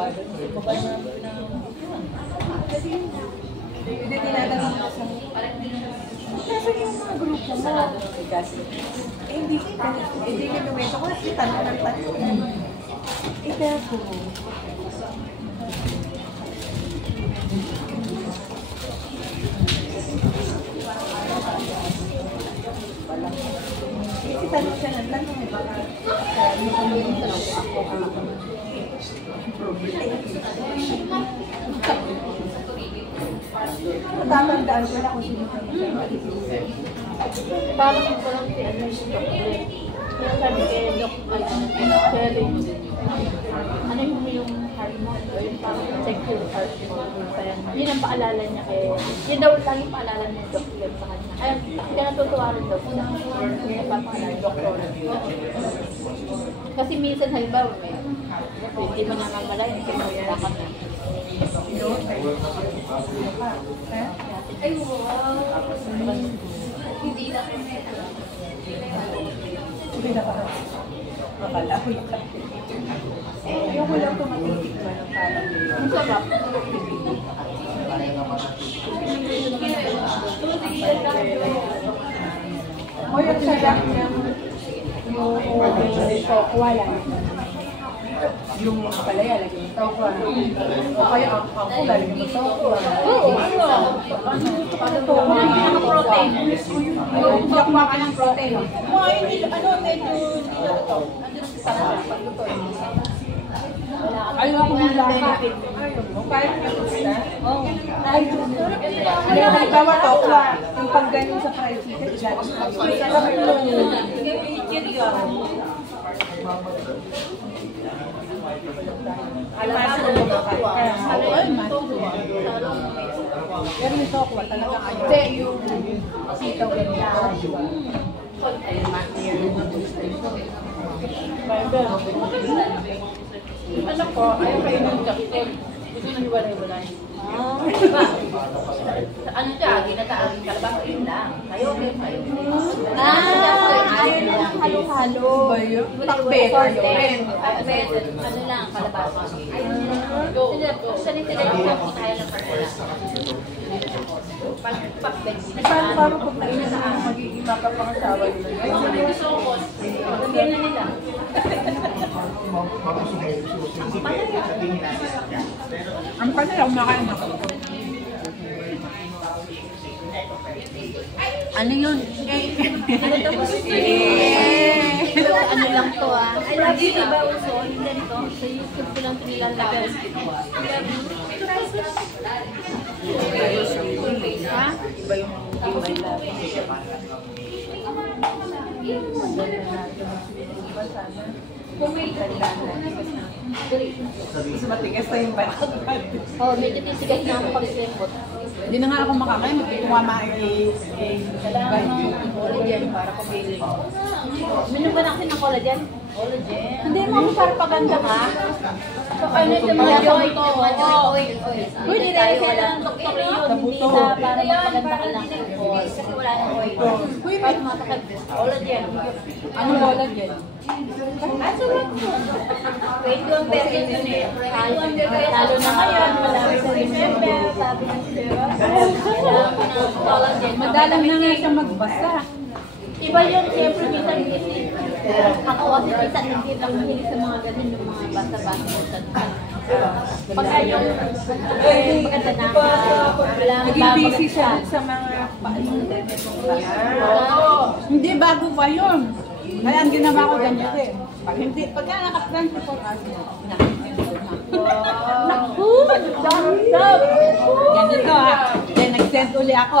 Hindi tinatanong ko sa kasi yung mga grupo mo. Hindi ka dumito ko kasi tanong ng tanong. Kaya po. Kasi tanong siya ng tanong. Yung pamilya tanong ako tatandaan ko na kung sino ka parang ko lang si ano yung doktor. Yung sabi kay Doc, Cherry, ano yung heart mo? Yung parang check your heart mo. Yun ang paalala niya kay, yun daw lang yung paalala ng doktor sa kanya. Ayun, kaya natutuwa rin daw. Yun ang paalala ng doktor. Kasi minsan halimbawa, hindi mo naman malayan kasi may bakit na. Ay, wow! Hindi na Hindi na parang makala ko yung yung ko lang tumatitik ba ng parang Ang sarap. o yung sarap ng yung wala yung palaya lagi ng tokwa o kaya ang pula lagi ng tokwa Oo, ano to mga protein yung yakwa ka ng protein hindi ano medyo hindi na to ayaw ako ng benefit ayaw mo kahit ka gusta ayaw halimbawa tokwa yung pag ganun sa fried chicken pero yung tokwa talaga ayaw yung sitaw ganyan anak ko, ayaw kayo ng jacket. Gusto nang hiwalay-walay. Ano siya, ginataang kalabasa yun lang. Kayo, okay, kayo. ayaw lang halo-halo. Takbet, Ano lang, kalabasa. Sila yung tayo ng parala. Pakbet. paano kung nainit na magiging makapangasawa nila? Ay, gusto ko. Lagyan na nila. Ang panay ako makain ako. Ano yun? Ano lang to ah. I love you, diba uso? Yung ganito. Sa YouTube ko lang tinilalabas. Ha? Iba yung mas matigas na yung balat. Oh, medyo tisigas na ako pag-sempot. Hindi na nga ako makakain. Magpipumama Collagen para pumili. Minom ba natin ng collagen? Collagen. Hindi mo ako para paganda ka. So, ano ito mga joint? Oil. Pwede tayo wala ng doktor yun. Hindi sa para magpaganda ka lang. Kasi wala ng oil. Para matakag. Collagen. Ano collagen? Wait, yung person yun eh. Lalo na ngayon, malaki sa December, sabi ng Sarah. Kailangan ko ng collagen. Madalang na nga siya magbasa. Iba yun, siyempre minsan kasi ako kasi minsan hindi lang mahilig sa mga ganun, yung mga basa-basa. Pag yung maganda na kailangan Naging busy siya sa mga hindi, bago pa yun. Kaya ang ginawa ko ganyan eh. Pagka naka-24 hours, Naku! ganito ha. Then nag-send uli ako.